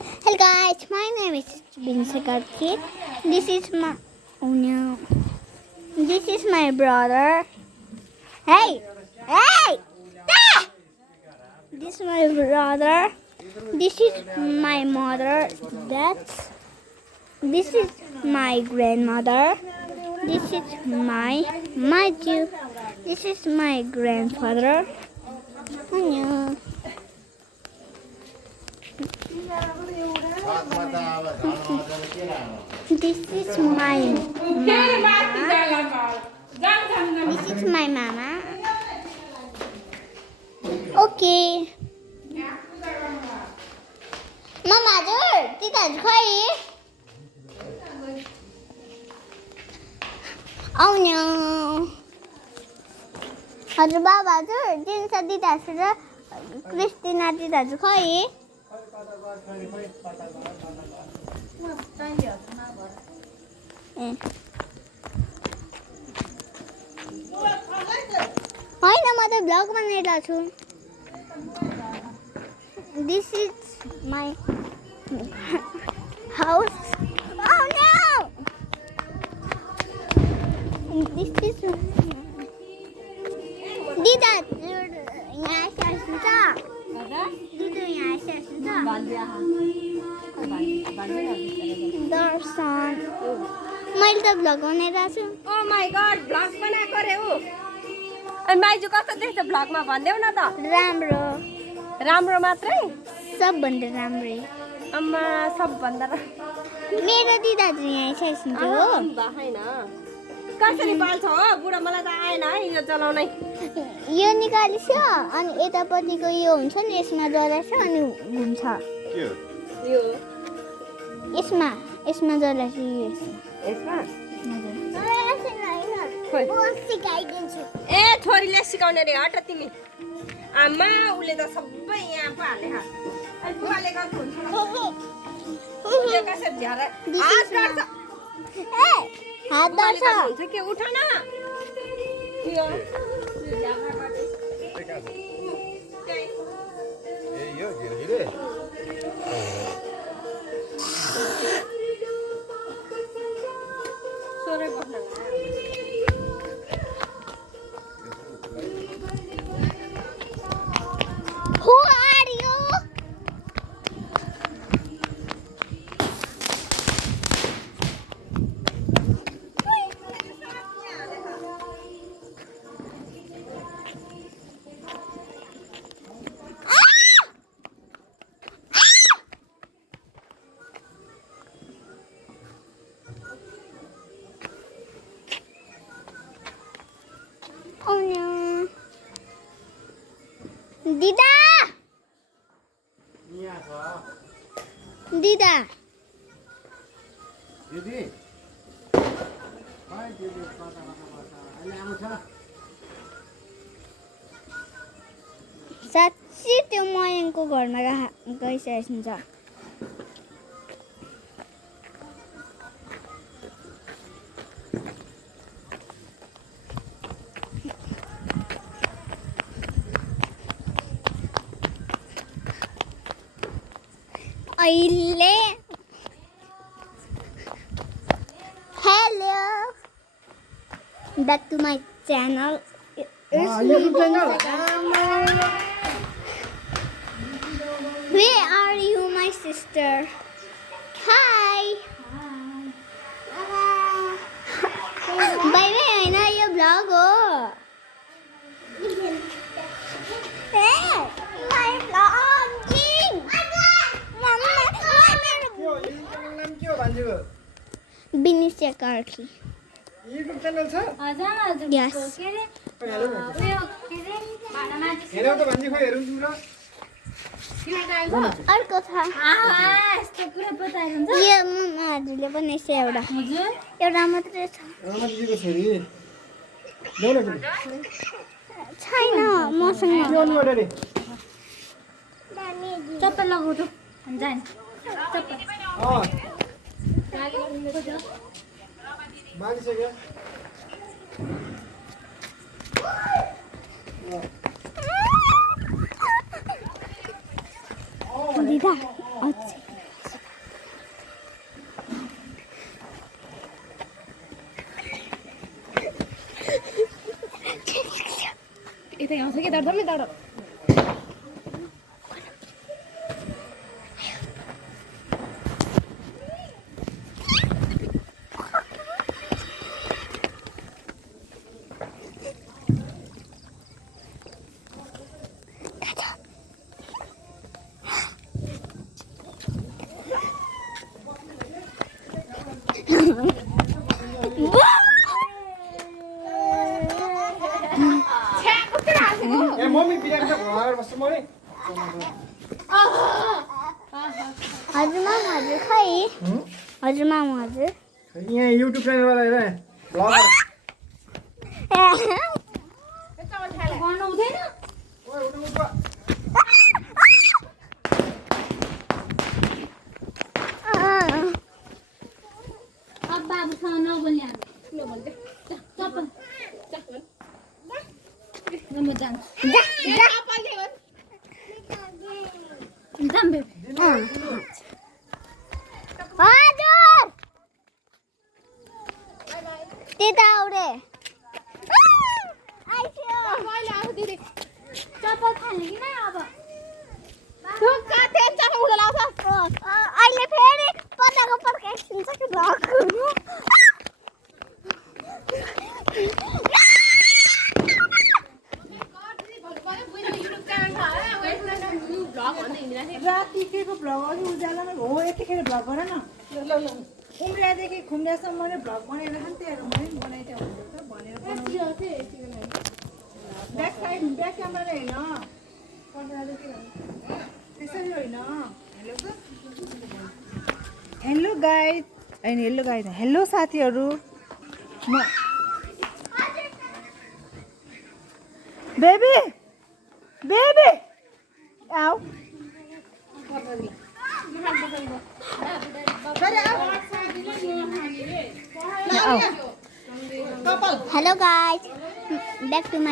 Hello guys, my name is Vinsa Karki. This is my This is my brother. Hey! Hey! Ah! This is my brother. This is my mother. This is my grandmother. This is my Jew. This is my grandfather. Annyeong. This is my mama. This is my mama. Okay. Mama हजुर दिदाहरु खै आउने हजुर बाबा हजुर दिन्छ दिदाहरु र Christina दिदाहरु खै होइन म त भ्लग बनाइरहेको छु This is my house. Oh no! This is Dida, यहाँ से सुन्छ दिदो यहाँ से सुन्छ दर्शन मैले त भ्लग बनाइरहेको छु ओ माय गॉड भ्लग बनाएको रे उ अनि माइजु कस्तो देख्छ भ्लगमा भन्देऊ न त राम्रो राम्रो मात्रै सबभन्दा राम्रै अम्मा सबभन्दा मेरो दिदा चाहिँ यहाँ से सुन्छ हो हैन कसरी पाल्छ हो बुढा मलाई त आएन है यो चलाउनै यो निकालिछ अनि यतापट्टिको यो हुन्छ नि यसमा जलाछ अनि घुम्छ के हो यो यसमा जलाछ यसमा ए छोरीले सिकाउने रे हट तिमी आमा उले त सबै यहाँ पो हाले हा अनि बुवाले गर्छ हुन्छ उले कसरी झ्यारा हात गर्छ ए हात गर्छ हुन्छ के उठ न यो झ्यारा गर्दै ए यो गिरे सोरे बस्न Who are you? Oh no. Dida! दिदा दिदी हाय दिदी पाता अहिले आउँछ साँच्चै त्यो मयङको घरमा गइसकेको छ अहिले hello back to my channel YouTube channel where are you my sister hi bye bye हैन यो vlog हो ए my vlogging यो च्यानल नाम के हो भान्जीको Vinisa Karki YouTube च्यानल छ हजुर यस हेरौ त भान्जी खोइ हेरौँ तिम्रो अर्को छ यस्तो कुरा बताएर हुन्छ यो हजुरले पनि यसो एउटा मात्रै छ रमा दिदीको छोरी ल्याउ न तिमी छैन मसँग के गर्नु पर्यो रे चप्पल लगाउ त जान चप्पल मागिसक्यो दिदा अझै यतै आउँछ कि दाडो नि दाडो ए मम्मी बिरामी त घर बस्छु म नि हजुर हजुर खै हजुर मामु हजुर यहाँ युट्युब च्यानलबाट हेर भ्लगर गर्नु हुँदैन ओए उठ उठ अब बाबुसँग नबोल्ने हामी नभन्दै चप्पल ल म जान्छु जाम बेबी हजुर त्यता आउरे आइस्यो कहिले आउँछ दिदी चप्पल खाने कि नै अब ढुक्का तेल चाप उले लाउँछ अहिले फेरि पटाको पटका एकछिन चाहिँ भ्लग गर्नु रातिको भ्लग अघि उज्यालोमा हो यतिखेर भ्लग गर न उम्रियादेखि खुम्रियासम्म नै भ्लग बनाएर खान त्यही मैले पनि बनाइदियो हुन्छ त भनेर ब्याक साइड ब्याक क्यामेरा होइन त्यसरी होइन हेलो गाइड होइन हेलो गाइड हेलो साथीहरू म बेबी बेबी आऊ Hello guys, back to my